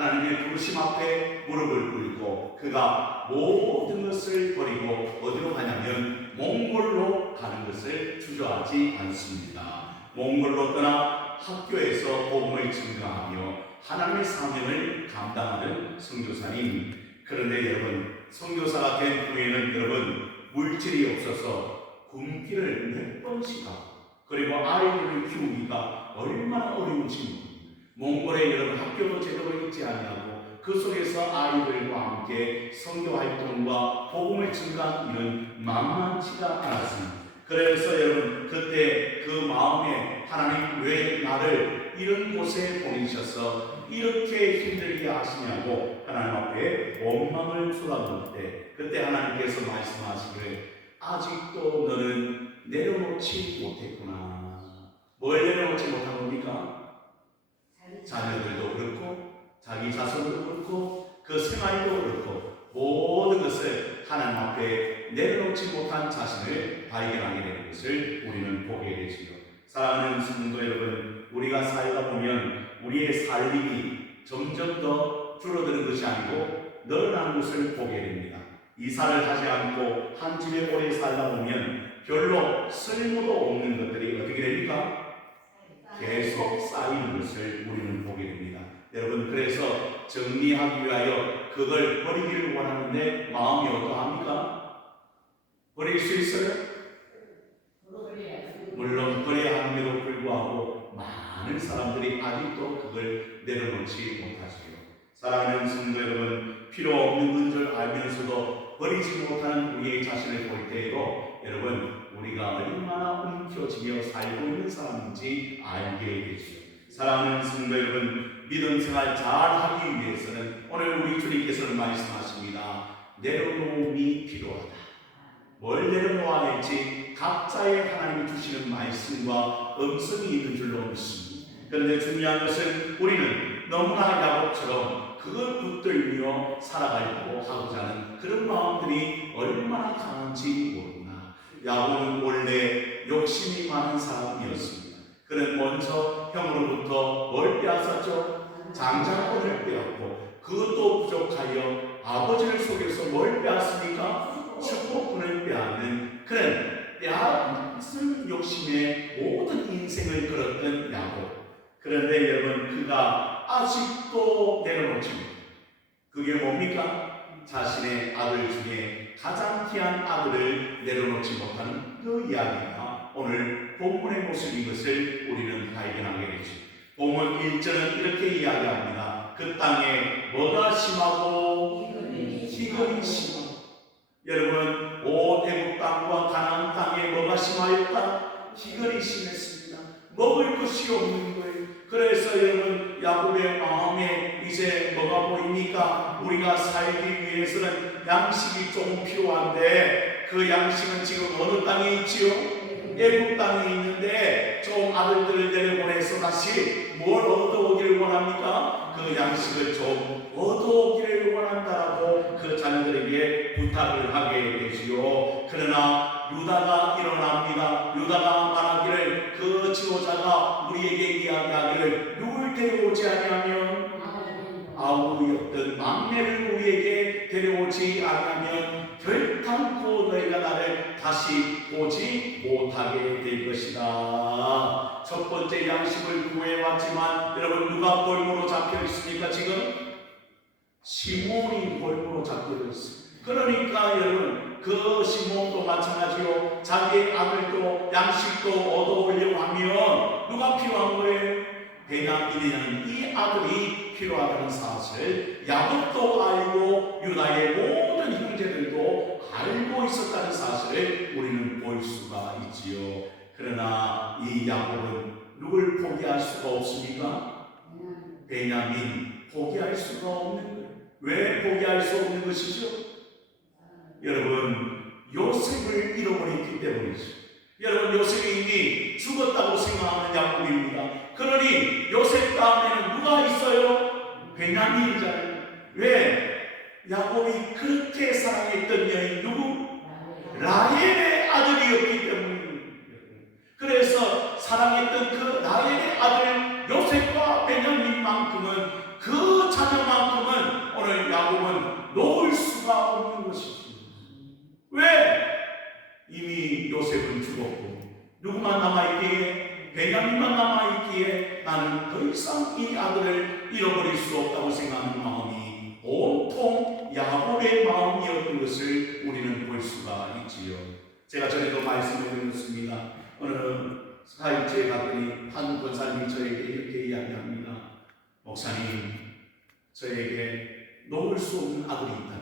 하나님의 부르심 앞에 무릎을 꿇고 그가 모든 것을 버리고 어디로 가냐면 몽골로 가는 것을 주저하지 않습니다. 몽골로 떠나 학교에서 복음을 증거하며 하나님의 사명을 감당하는 선교사님. 그런데 여러분, 선교사가 된 후에는 여러분 물질이 없어서 굶기를 몇 번씩 하고 그리고 아이들을 키우기가 얼마나 어려운지 모릅니다. 몽골에 여러분 학교도 제대로 있지 않냐고 그 속에서 아이들과 함께 선교 활동과 복음을 증가한 일은 만만치가 않았습니다. 그래서 여러분 그때 그 마음에 하나님 왜 나를 이런 곳에 보내셔서 이렇게 힘들게 하시냐고 하나님 앞에 원망을 쏟아놓을 때 그때 하나님께서 말씀하시기를 아직도 너는 내려놓지 못했구나. 뭘 내려놓지 못한 겁니까? 자녀들도 그렇고 자기 자손도 그렇고 그 생활도 그렇고 모든 것을 하나님 앞에 내려놓지 못한 자신을 발견하게 되는 것을 우리는 보게 되지요. 사랑하는 성도 여러분, 우리가 살다 보면 우리의 살림이 점점 더 줄어드는 것이 아니고 늘어나는 것을 보게 됩니다. 이사를 하지 않고 한 집에 오래 살다 보면 별로 쓸모도 없는 것들이 어떻게 됩니까? 계속 쌓이는 것을 우리는 보게 됩니다. 여러분, 그래서 정리하기 위하여 그걸 버리기를 원하는데 마음이 어떠합니까? 버릴 수 있어요? 물론 버려야 함에도 불구하고 많은 사람들이 아직도 그걸 내려놓지 못하시요. 사랑하는 성도 여러분, 필요 없는 줄 알면서도 버리지 못하는 우리의 자신을 볼 때에도 여러분 우리가 얼마나 움켜쥐며 살고 있는 사람인지 알게 되지요. 사랑하는 성도 여러분, 믿음 생활 잘 하기 위해서는 오늘 우리 주님께서는 말씀하십니다. 내려놓음이 필요하다. 뭘 내려놓아야 할지 각자의 하나님이 주시는 말씀과 음성이 있는 줄로 믿습니다. 그런데 중요한 것은 우리는 너무나 야곱처럼 그걸 붙들며 살아가려고 하고자 하는 그런 마음들이 얼마나 강한지 모릅니다. 야곱은 원래 욕심이 많은 사람이었습니다. 그는 먼저 형으로부터 뭘 빼앗았죠? 장자권을 빼앗고 그것도 부족하여 아버지를 속여서 뭘 빼앗습니까? 축복권을 빼앗는 그런 빼앗은 욕심에 모든 인생을 걸었던 야곱. 그런데 여러분 그가 아직도 내려놓지 못합니다. 그게 뭡니까? 자신의 아들 중에 가장 귀한 아들을 내려놓지 못하는 그 이야기가 오늘 본문의 모습인 것을 우리는 발견하게 되죠. 본문 1절은 이렇게 이야기합니다. 그 땅에 뭐가 심하고 기근이 심하고. 여러분, 온 애국 땅과 가나안 땅에 뭐가 심하였다? 기근이 심했습니다. 먹을 것이 없는 거예요. 그래서 여러분 야곱의 마음에 이제 뭐가 보입니까? 우리가 살기 위해서는 양식이 조금 필요한데 그 양식은 지금 어느 땅에 있지요? 애국 땅에 있는데 좀 아들들을 내려보내서 다시 뭘 얻어오기를 원합니까? 그 양식을 좀 얻어오기를 원한다라고 그 자녀들에게 부탁을 하게 되지요. 그러나 유다가 일어납니다. 유다가 말하기를 그 지도자가 우리에게 이야기하기를 누굴 데려오지 아니하면 아우였던 막내를 우리에게 데려오지 아니하면 결단코 너희가 나를 다시 보지 못하게 될 것이다. 첫 번째 양식을 구해왔지만 여러분 누가 볼모로 잡혀 있습니까? 지금 시몬이 볼모로 잡혀 있습니다. 그러니까 여러분 그 시몬도 마찬가지로 자기의 아들도 양식도 얻어오려고 하면 누가 필요한 거예요? 베냐민이라는 이 아들이 필요하다는 사실 야곱도 알고 유다의 모든 형제들도 알고 있었다는 사실을 우리는 볼 수가 있지요. 그러나 이 야곱은 누굴 포기할 수가 없습니까? 베냐민 포기할 수가 없는 거예요. 왜 포기할 수 없는 것이죠? 여러분 요셉을 잃어버렸기 때문이죠. 여러분 요셉이 이미 죽었다고 생각하는 야곱입니다. 그러니 요셉 다음에는 누가 있어요? 베냐민이잖아요. 왜? 야곱이 그렇게 사랑했던 여인 누구? 라헬의 아들이었기 때문입니다. 그래서 사랑했던 그 라헬의 아들 요셉과 베냐민만큼은 그 자녀만 야곱은 놓을 수가 없는 것이지. 왜? 이미 요셉은 죽었고 누구만 남아있기에, 베냐민만 남아있기에 나는 더 이상 이 아들을 잃어버릴 수 없다고 생각하는 마음이 온통 야곱의 마음이었던 것을 우리는 볼 수가 있지요. 제가 전에도 말씀을 드렸습니다. 어느 사일주에 갔더니 한 권사님이 저에게 이렇게 이야기합니다. 목사님, 저에게 놓을 수 없는 아들이 있다.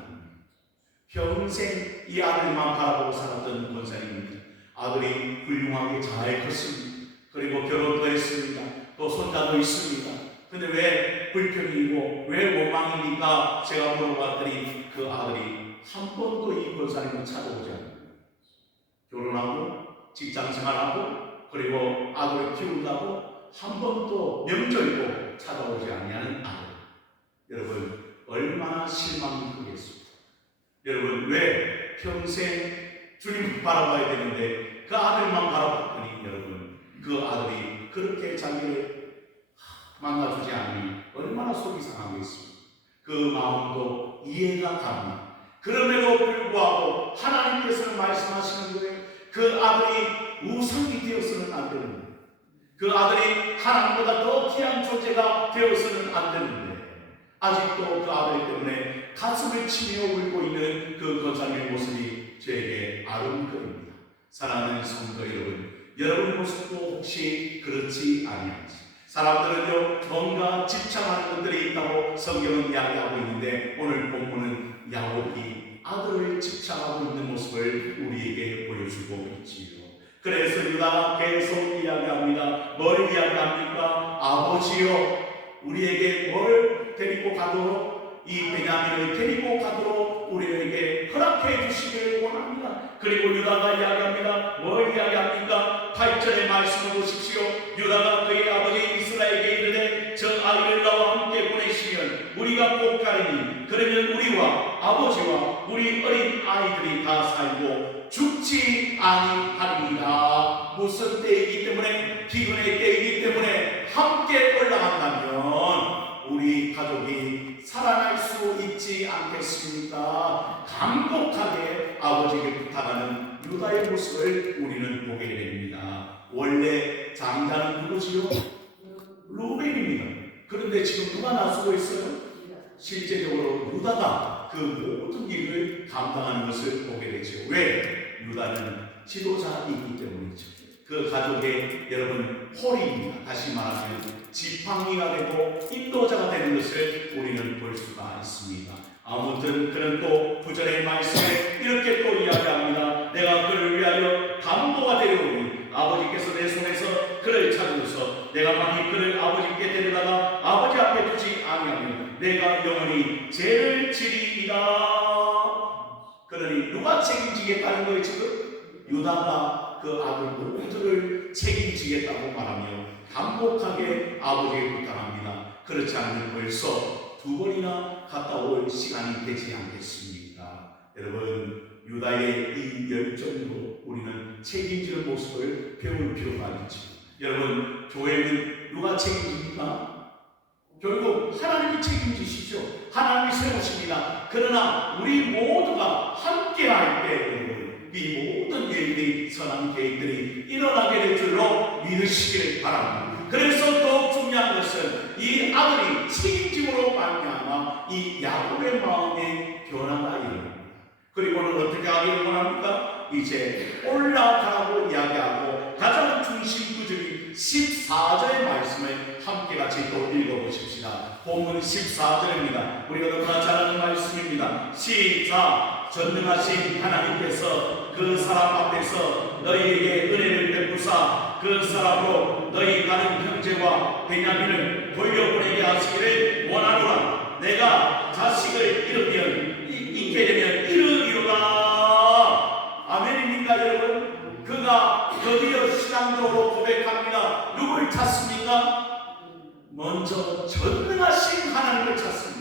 평생 이 아들만 바라보고 살았던 권사님입니다. 아들이 훌륭하게 잘 컸습니다. 그리고 결혼도 했습니다. 또 손자도 있습니다. 근데 왜 불평이고 왜 원망입니까? 제가 물어봤더니 그 아들이 한 번도 이 권사님을 찾아오지 않아요. 결혼하고 직장 생활하고 그리고 아들을 키운다고 한 번도 명절도 찾아오지 않냐는 아들. 여러분, 얼마나 실망이 크겠습니까? 여러분, 왜 평생 주님을 바라봐야 되는데 그 아들만 바라봤더니 여러분, 그 아들이 그렇게 자기를 만나주지 않으니 얼마나 속이 상하겠습니까? 그 마음도 이해가 갑니다. 그럼에도 불구하고 하나님께서는 말씀하시는 거예요. 그 아들이 우상이 되어서는 안 되는 거예요. 그 아들이 하나님보다 더 귀한 존재가 되어서는 안 되는데 아직도 그 아들 때문에 가슴을 치며 울고 있는 그 권사님의 모습이 저에게 아름거립니다. 사랑하는 성도 여러분, 여러분 모습도 혹시 그렇지 아니한지? 사람들은요, 뭔가 집착하는 것들이 있다고 성경은 이야기하고 있는데 오늘 본문은 야곱이 아들을 집착하고 있는 모습을 우리에게 보여주고 있지요. 그래서 유다가 계속 이야기합니다. 뭘 이야기합니까? 아버지요, 우리에게 뭘 데리고 가도록, 이 베냐민을 데리고 가도록 우리에게 허락해 주시길 원합니다. 그리고 유다가 이야기합니다. 뭘 이야기합니까? 8절의 말씀을 보십시오. 유다가 그의 아버지 이스라엘에게 이르되 저 아이를 나와 함께 보내시면 우리가 꼭 가리니 그러면 우리와 아버지와 우리 어린 아이들이 다 살고 죽지 아니하리이다. 무슨 때이기 때문에? 기근의 때이기 때문에 함께 올라간다면 우리 가족이 살아날 수 있지 않겠습니까? 간곡하게 아버지에게 부탁하는 유다의 모습을 우리는 보게 됩니다. 원래 장자는 누구지요? 루벤입니다. 그런데 지금 누가 나서고 있어요? 실제적으로 유다가 그 모든 일을 감당하는 것을 보게 되죠. 왜? 유다는 지도자이기 때문이죠. 그 가족의 여러분 홀입니다. 다시 말하면 지팡이가 되고 인도자가 되는 것을 우리는 볼 수가 있습니다. 아무튼 그는 또 9절의 말씀에 이렇게 또 이야기합니다. 내가 그를 위하여 담보가 되려오니 아버지께서 내 손에서 그를 찾으셔서 내가 만일 그를 아버지께 데려다가 아버지 앞에 두지 아니하면 내가 영원히 죄를 지리이다. 그러니 누가 책임지겠다는 거예요 지금? 유다가 그 아들 모두를 책임지겠다고 말하며 반복하게 아버지에게 부탁합니다. 그렇지 않으면 벌써 2번이나 갔다 올 시간이 되지 않겠습니까? 여러분, 유다의 이 열정으로 우리는 책임지는 모습을 배울 필요가 있죠. 여러분, 교회는 누가 책임집니까? 결국 하나님이 책임지시죠. 하나님이 세우십니다. 그러나 우리 모두가 함께 할 때 이 모든 일들이 선한 계획들이 일어나게 될 줄로 믿으시길 바랍니다. 그래서 더욱 중요한 것은 이 아들이 책임짐으로 말미암아 이 야곱의 마음에 변화가 일어납니다. 그리고는 어떻게 하기를 원합니까? 이제 올라가라고 이야기하고 가장 중심 구절인 14절의 말씀을 함께 같이 또 읽어보십시다. 본문 14절입니다. 우리가 너무나 잘 아는 말씀입니다. 시작! 전능하신 하나님께서 그 사람 앞에서 너희에게 은혜를 베푸사 그 사람으로 너희 다른 형제와 베냐민을 돌려보내게 하시기를 원하노라. 내가 자식을 잃게 되면 이르리로다. 아멘입니까 여러분? 그가 드디어 신앙적으로 고백합니다. 누굴 찾습니까? 먼저 전능하신 하나님을 찾습니다.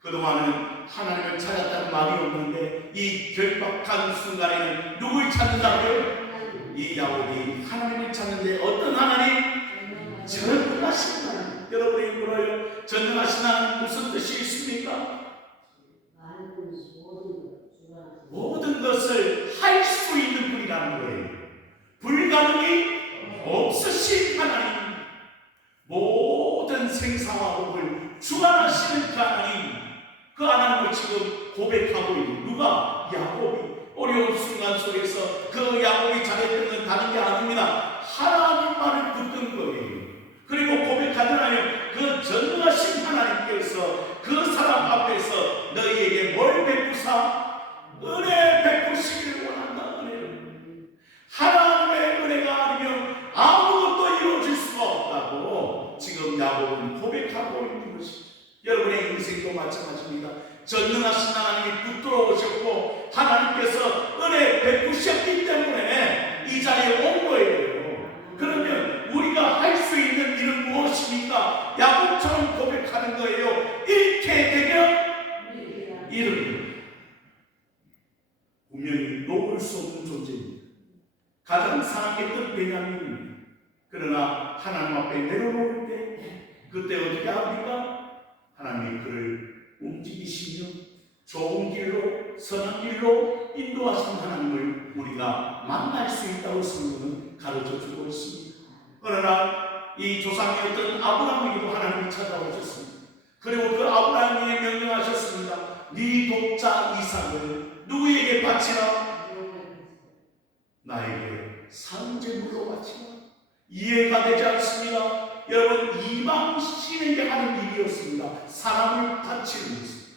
그동안은 하나님을 찾았다는 말이 없는데 이 결박한 순간에는 누굴 찾는다고요? 이 야곱이 하나님을 찾는데 어떤 하나님? 전능하신 하나님. 여러분이 물어요. 전능하신 하나님 무슨 뜻이 있습니까? 모든 것을 할 수 있는 분이라는 거예요. 불가능이 없으신 하나님, 모든 생사와 복을 주관하시는 그 하나님, 그 하나님을 지금 고백하고 있는 누가? 야곱이. 어려운 순간 속에서 그 야곱이 잘했던 건 다른 게 아닙니다. 하나님만을 붙든 거예요. 그리고 고백하는 하나님, 그 전능하신 하나님께서 그 사람 앞에서 너희에게 뭘 베푸사? 은혜 베푸시기를 원한다. 은혜를. 하나님의 은혜가 아니면 아무것도 이루어질 수가 없다고 지금 야곱은 고백하고 있는 것입니다. 여러분의 인생도 마찬가지입니다. 전능하신 하나님이 붙들어 오셨고 하나님께서 은혜 베푸셨기 때문에 이 자리에 온 거예요. 그러면 우리가 할 수 있는 일은 무엇입니까? 야곱처럼 고백하는 거예요. 잃게 되면 잃으리라. 분명히 놓을 수 없는 존재입니다. 가장 사랑했던 베냐민입니다. 그러나 하나님 앞에 내려놓을 때 그때 어떻게 합니까? 하나님이 그를 움직이시며 좋은 길로 선한 길로 인도하시는 하나님을 우리가 만날 수 있다고 성경은 가르쳐주고 있습니다. 그러나 이 조상이었던 아브라함에게도 하나님이 찾아오셨습니다. 그리고 그 아브라함에게 명령하셨습니다. 네 독자 이삭을 누구에게 바치라? 나에게 산제물로 바치라. 이해가 되지 않습니다. 여러분, 이방 신에게 하는 일이었습니다. 사람을 바치는 것입니다.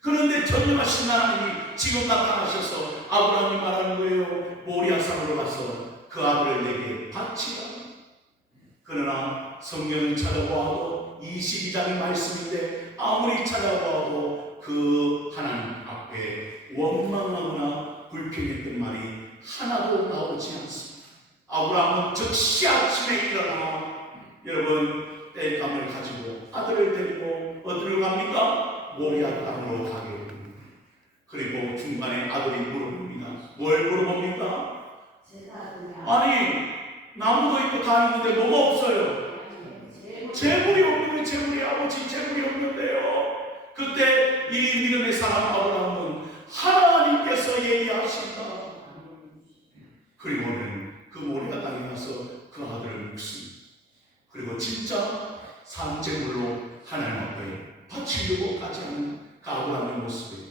그런데 전능하신 하나님이 지금 나타나셔서 아브라함이 말하는 거예요. 모리아산으로 가서 그 아들을 내게 바치라. 그러나 성경을 찾아보아도 22장의 말씀인데 아무리 찾아보아도 그 하나님 앞에 원망하거나 불평했던 말이 하나도 나오지 않습니다. 아브라함은 즉시 아침에 일어나 여러분 땔감을 가지고 아들을 데리고 어디로 갑니까? 모리아 땅으로 가게 됩니다. 그리고 중간에 아들이 물어봅니다. 뭘 물어봅니까? 아니 나무도 있고 다 있는데 뭐가 없어요? 재물이 없는데 재물이 아버지 재물이 없는데요. 그때 이 믿음의 사람 아브라함은 하나님께서 얘기하신다. 그리고는 그 모리아 땅에 가서 그 아들을 묻습니다. 그리고 진짜 산재물로 하나님 앞에 바치려고 가지 않은 그 아브라함의 모습을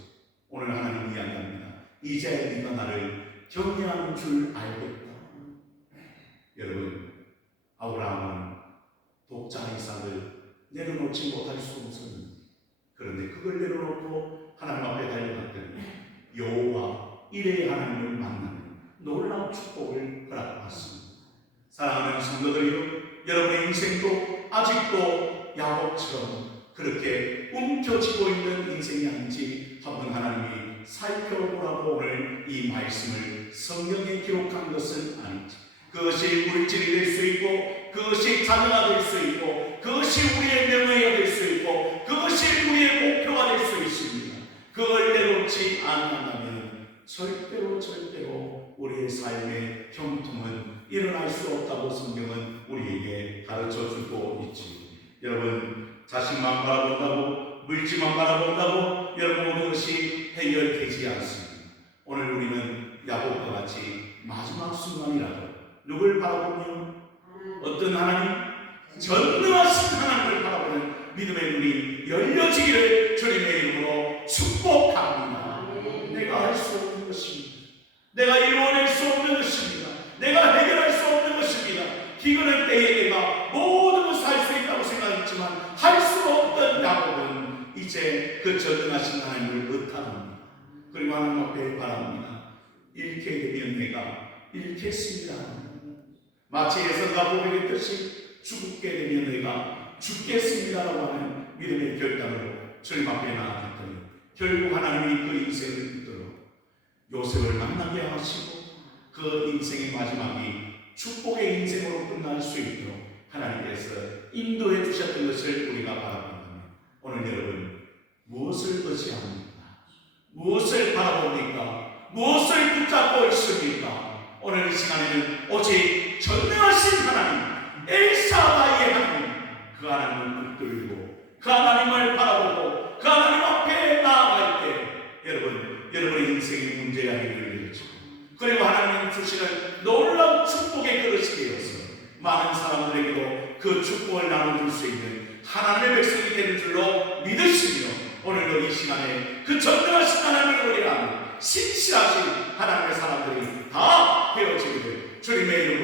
오늘 하나님 이야기합니다. 이제 네가 나를 경외하는 줄 알겠다. 여러분, 아브라함은 독자 이삭을 내려놓지 못할 수 없었는데 그런데 그걸 내려놓고 하나님 앞에 달려갔더니 여호와 이레의 하나님을 만나는 놀라운 축복을 허락받습니다. 사랑하는 성도들이요, 여러분의 인생도 아직도 야곱처럼 그렇게 움켜쥐고 있는 인생이 아닌지 한번 하나님이 살펴보라고 오늘 이 말씀을 성경에 기록한 것은 아닌지, 그것이 물질이 될 수 있고 그것이 자녀가 될 수 있고 그것이 우리의 명예가 될 수 있고 그것이 우리의 목표가 될 수 있습니다. 그걸 내놓지 않는다면 절대로 우리의 삶의 형통은 일어날 수 없다고 성경은 우리에게 가르쳐주고 있지. 여러분, 자신만 바라본다고 물질만 바라본다고 여러분 모든 것이 해결되지 않습니다. 오늘 우리는 야곱과 같이 마지막 순간이라도 누굴 바라보며 어떤 하나님? 전능하신 하나님을 바라보는 믿음의 눈이 열려지기를 주님의 이름으로 축복합니다. 내가 할 수 없는 것입니다. 내가 이루어낼 수 없는 것입니다. 내가 해결할 수 없는 것입니다. 기근할 때에 내가 모든 것을 할 수 있다고 생각했지만 할 수 없던 야곱은 이제 그 전능하신 하나님을 의탁합니다. 그리고 하나님 앞에 바랍니다. 잃게 되면 내가 잃겠습니다. 마치 예선과 고백했듯이 죽게 되면 내가 죽겠습니다라고 하는 믿음의 결단으로 주님 앞에 나아갔더니 결국 하나님이 그 인생을 붙들어 요셉을 만나게 하시고 그 인생의 마지막이 축복의 인생으로 끝날 수 있도록 하나님께서 인도해 주셨던 것을 우리가 바라봅니다. 오늘 여러분 무엇을 의지합니까? 무엇을 바라봅니까? 무엇을 붙잡고 있습니까? 오늘 이 시간에는 오직 전능하신 하나님, 엘사다이의 하나님, 그 하나님을 붙들고 그 그 하나님을 바라보고 그 하나님 앞에 나아갈 때 여러분의 인생의 문제가 해결되겠죠. 그리고 하나님 주시는 놀라운 축복의 그릇이 되어서 많은 사람들에게도 그 축복을 나눠줄 수 있는 하나님의 백성이 되는 줄로 믿으시며 오늘도 이 시간에 그 전능하신 하나님을 우리가 신실하신 하나님의 사람들이 다 되어지기를 주님의 이름으로